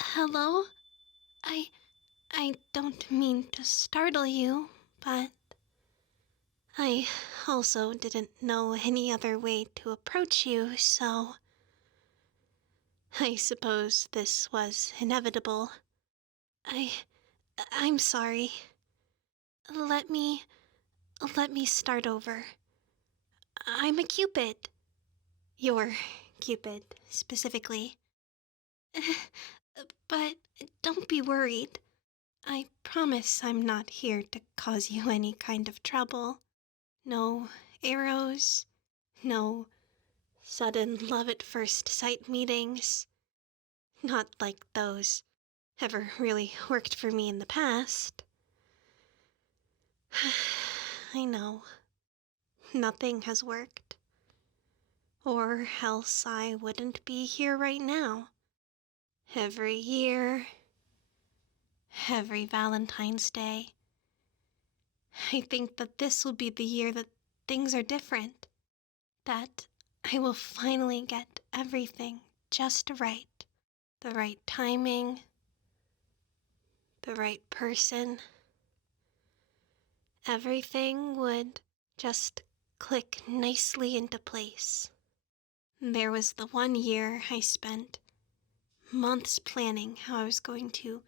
Hello? I I don't mean to startle you, but I also didn't know any other way to approach you, so I suppose this was inevitable. I I'm sorry. Let me let me start over. I'm a Cupid. Your Cupid, specifically. But don't be worried. I promise I'm not here to cause you any kind of trouble. No arrows, no sudden love at first sight meetings. Not like those ever really worked for me in the past. I know. Nothing has worked. Or else I wouldn't be here right now. Every year, every Valentine's Day. I think that this will be the year that things are different. That I will finally get everything just right. The right timing, the right person. Everything would just click nicely into place. There was the one year I spent months planning how I was going to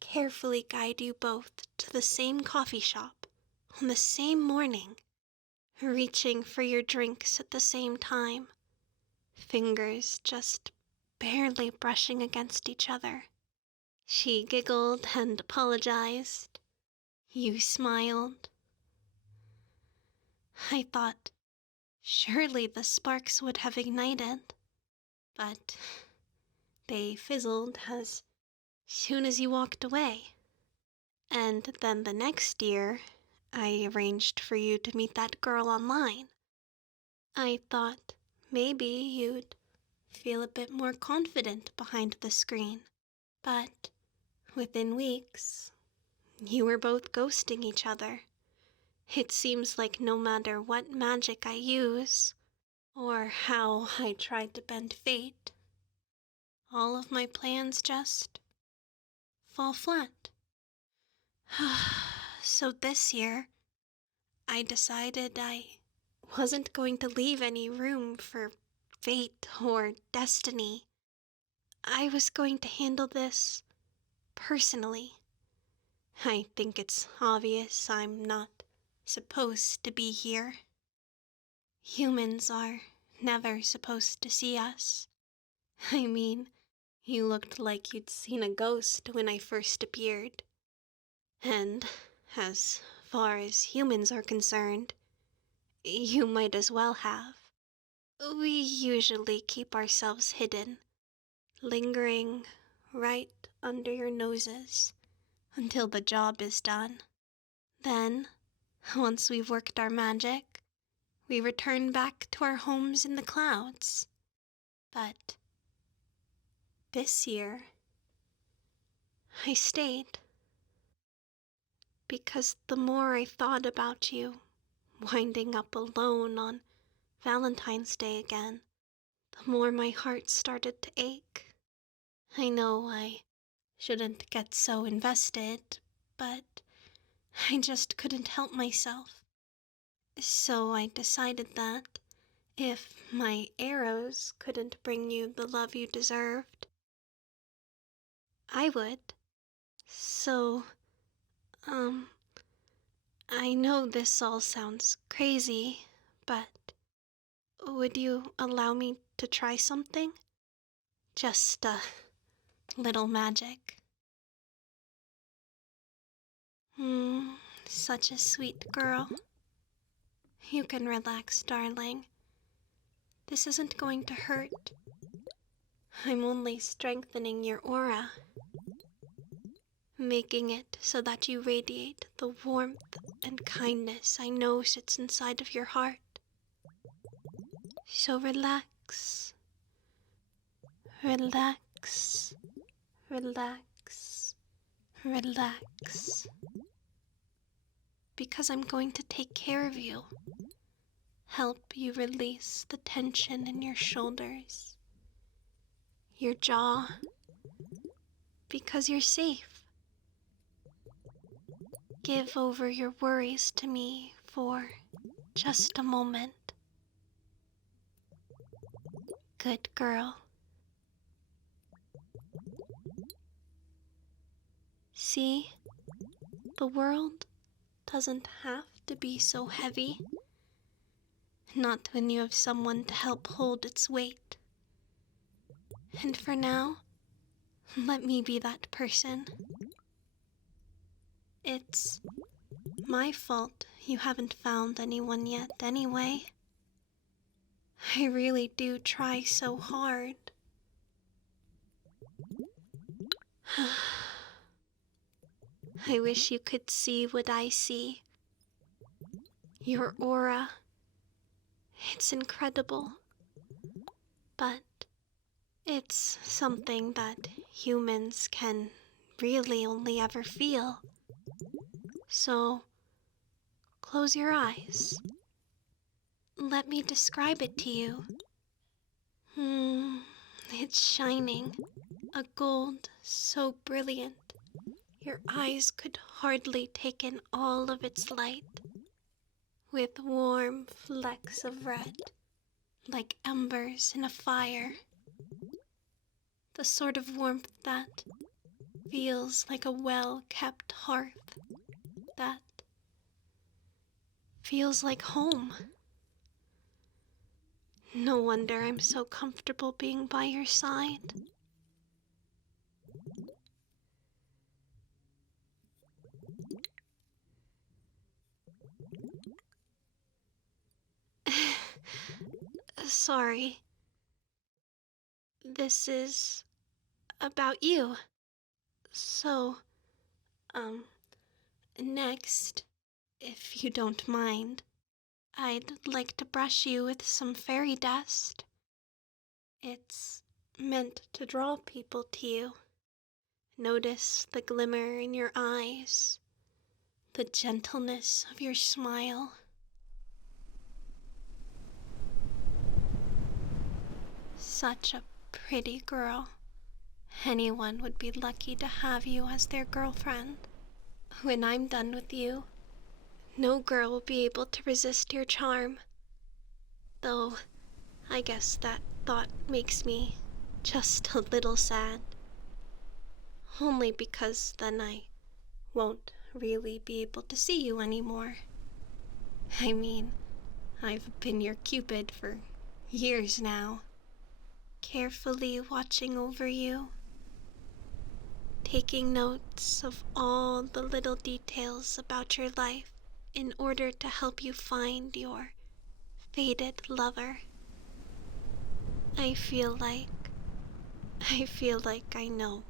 carefully guide you both to the same coffee shop on the same morning, reaching for your drinks at the same time, fingers just barely brushing against each other. She giggled and apologized. You smiled. I thought surely the sparks would have ignited, but they fizzled as soon as you walked away. And then the next year, I arranged for you to meet that girl online. I thought maybe you'd feel a bit more confident behind the screen, but within weeks, you were both ghosting each other. It seems like no matter what magic I use, or how I tried to bend fate, all of my plans just fall flat. So this year, I decided I wasn't going to leave any room for fate or destiny. I was going to handle this personally. I think it's obvious I'm not supposed to be here. Humans are never supposed to see us. I mean, you looked like you'd seen a ghost when I first appeared. And, as far as humans are concerned, you might as well have. We usually keep ourselves hidden, lingering right under your noses until the job is done. Then, once we've worked our magic, we return back to our homes in the clouds. But this year, I stayed. Because the more I thought about you, winding up alone on Valentine's Day again, the more my heart started to ache. I know I shouldn't get so invested, but I just couldn't help myself. So I decided that if my arrows couldn't bring you the love you deserved, I would. So, I know this all sounds crazy, but would you allow me to try something? Just a little magic. Such a sweet girl. You can relax, darling. This isn't going to hurt. I'm only strengthening your aura, making it so that you radiate the warmth and kindness I know sits inside of your heart. So relax, relax, relax, relax. Because I'm going to take care of you. Help you release the tension in your shoulders, your jaw, because you're safe. Give over your worries to me for just a moment. Good girl. See, the world doesn't have to be so heavy. Not when you have someone to help hold its weight. And for now, let me be that person. It's my fault you haven't found anyone yet anyway. I really do try so hard. I wish you could see what I see. Your aura. It's incredible. But it's something that humans can really only ever feel. So, close your eyes. Let me describe it to you. It's shining. A gold so brilliant. Your eyes could hardly take in all of its light. With warm flecks of red, like embers in a fire. The sort of warmth that feels like a well-kept hearth. That feels like home. No wonder I'm so comfortable being by your side. Sorry. This is about you. So, next, if you don't mind, I'd like to brush you with some fairy dust. It's meant to draw people to you. Notice the glimmer in your eyes, the gentleness of your smile. Such a pretty girl. Anyone would be lucky to have you as their girlfriend. When I'm done with you, no girl will be able to resist your charm. Though, I guess that thought makes me just a little sad. Only because then I won't really be able to see you anymore. I mean, I've been your Cupid for years now, carefully watching over you, taking notes of all the little details about your life in order to help you find your fated lover. I feel like I know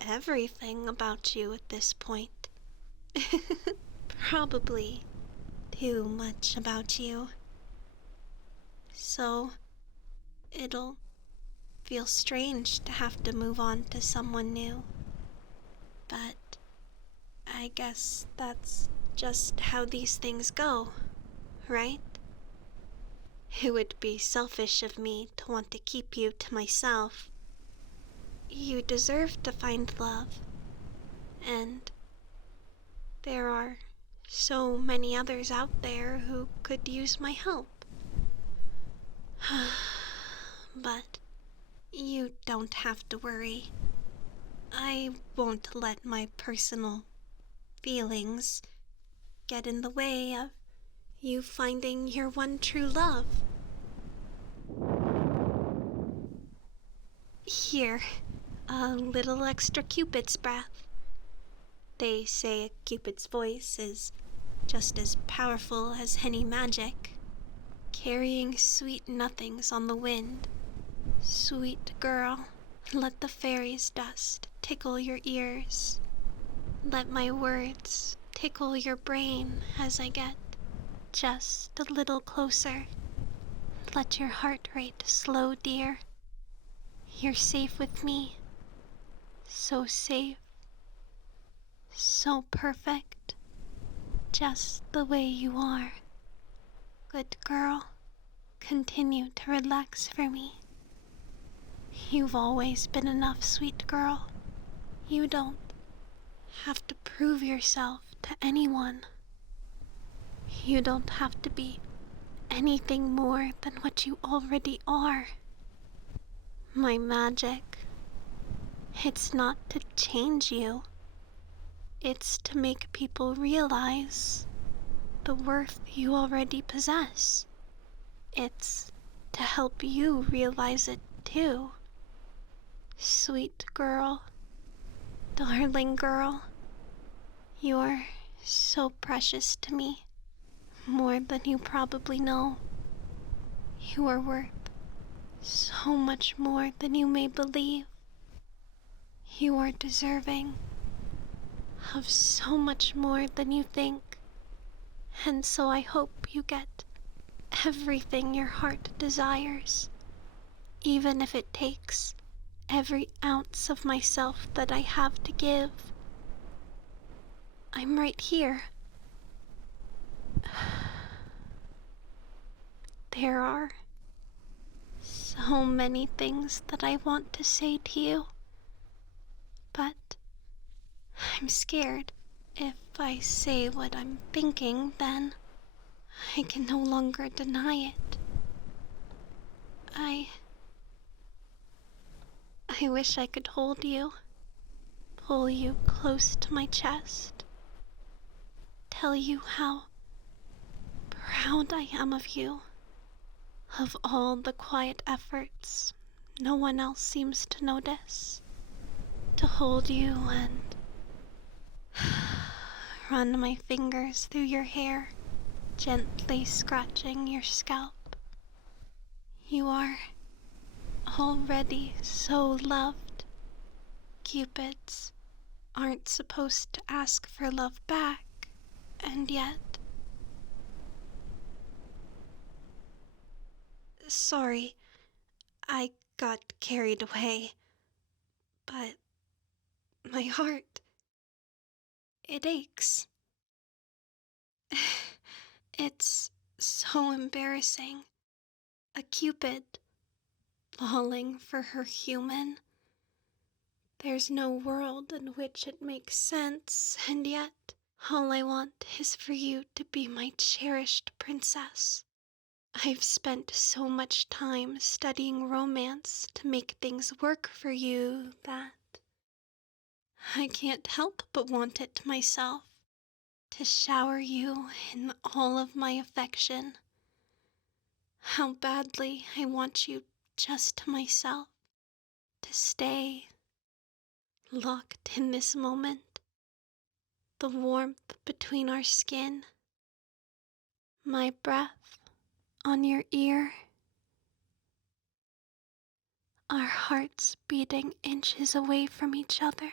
everything about you at this point. Probably too much about you. So, it'll feel strange to have to move on to someone new. But I guess that's just how these things go, right? It would be selfish of me to want to keep you to myself. You deserve to find love, and there are so many others out there who could use my help. But you don't have to worry. I won't let my personal feelings get in the way of you finding your one true love. Here, a little extra Cupid's breath. They say a Cupid's voice is just as powerful as any magic, carrying sweet nothings on the wind. Sweet girl, let the fairy's dust tickle your ears. Let my words tickle your brain as I get just a little closer. Let your heart rate slow, dear. You're safe with me. So safe. So perfect. Just the way you are. Good girl. Continue to relax for me. You've always been enough, sweet girl. You don't have to prove yourself to anyone. You don't have to be anything more than what you already are. My magic, it's not to change you. It's to make people realize the worth you already possess. It's to help you realize it too. Sweet girl, darling girl, you're so precious to me, more than you probably know. You are worth so much more than you may believe. You are deserving of so much more than you think, and so I hope you get everything your heart desires, even if it takes every ounce of myself that I have to give. I'm right here. There are so many things that I want to say to you, but I'm scared. If I say what I'm thinking, then I can no longer deny it. I wish I could hold you, pull you close to my chest, tell you how proud I am of you, of all the quiet efforts no one else seems to notice, to hold you and run my fingers through your hair, gently scratching your scalp. You are already so loved. Cupids aren't supposed to ask for love back, and yet... Sorry, I got carried away, but my heart, it aches. It's so embarrassing. A Cupid falling for her human. There's no world in which it makes sense, and yet all I want is for you to be my cherished princess. I've spent so much time studying romance to make things work for you that I can't help but want it myself, to shower you in all of my affection. How badly I want you just to myself, to stay locked in this moment, the warmth between our skin, my breath on your ear, our hearts beating inches away from each other.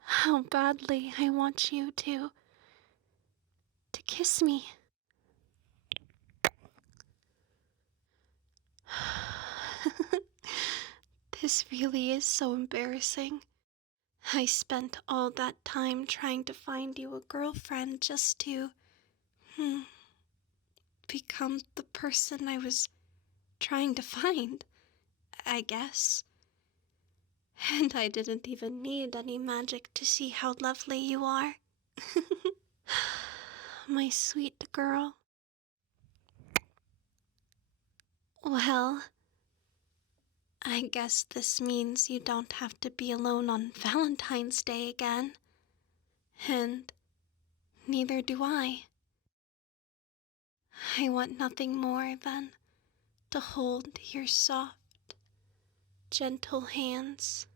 How badly I want you to kiss me. This really is so embarrassing. I spent all that time trying to find you a girlfriend just to, become the person I was trying to find, I guess. And I didn't even need any magic to see how lovely you are. My sweet girl. Well, I guess this means you don't have to be alone on Valentine's Day again. And neither do I. I want nothing more than to hold your soft, gentle hands,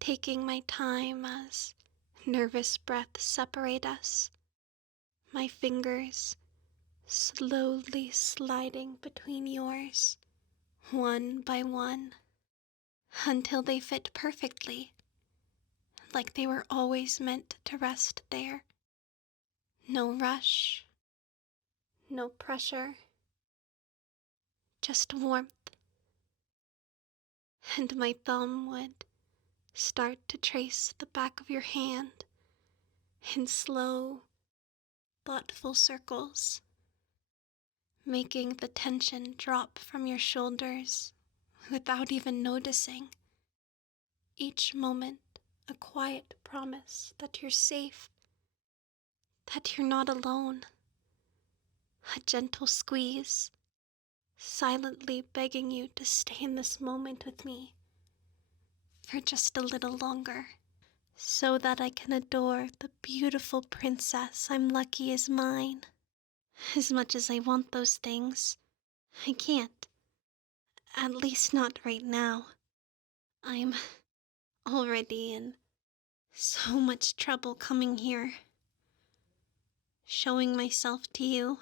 taking my time as nervous breaths separate us, my fingers slowly sliding between yours, one by one, until they fit perfectly, like they were always meant to rest there. No rush, no pressure, just warmth. And my thumb would start to trace the back of your hand in slow, thoughtful circles, making the tension drop from your shoulders without even noticing. Each moment a quiet promise that you're safe, that you're not alone. A gentle squeeze, silently begging you to stay in this moment with me for just a little longer, so that I can adore the beautiful princess I'm lucky is mine. As much as I want those things, I can't. At least not right now. I'm already in so much trouble coming here, showing myself to you,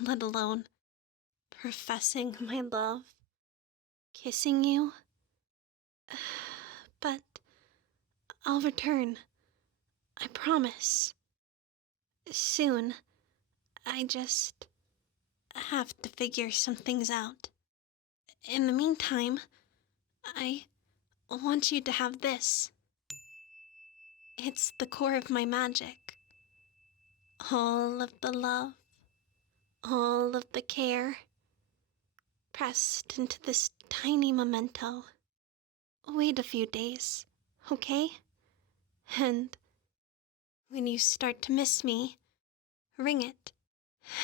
let alone professing my love, kissing you. But I'll return. I promise. Soon. I just have to figure some things out. In the meantime, I want you to have this. It's the core of my magic. All of the love, all of the care, pressed into this tiny memento. Wait a few days, okay? And when you start to miss me, ring it,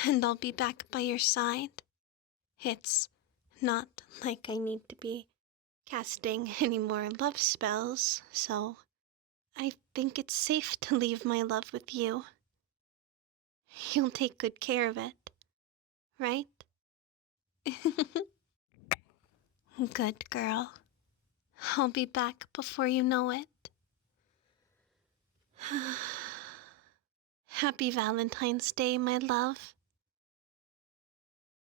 and I'll be back by your side. It's not like I need to be casting any more love spells, so I think it's safe to leave my love with you. You'll take good care of it, right? Good girl. I'll be back before you know it. Happy Valentine's Day, my love.